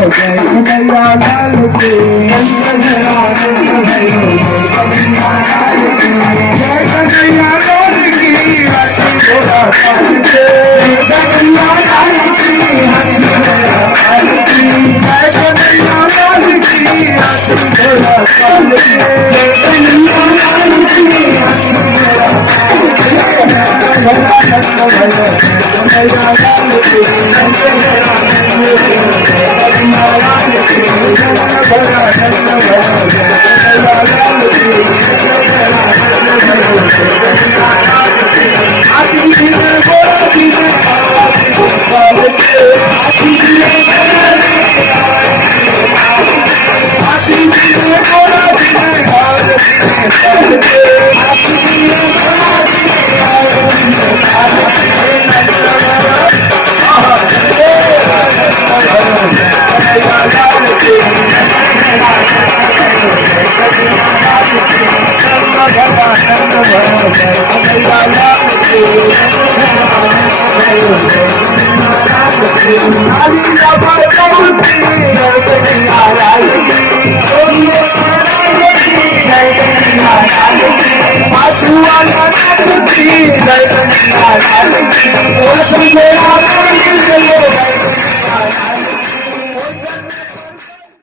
कन्हैया लाल की जय कन्हैया लाल की हाथी घोड़ा पाल के कन्हैया लाल की हाथी घोड़ा पाल की जय कन्हैया लाल की हाथी घोड़ा पाल के कन्हैया लाल की हाथी घोड़ा पाल के कन्हैया लाल की जय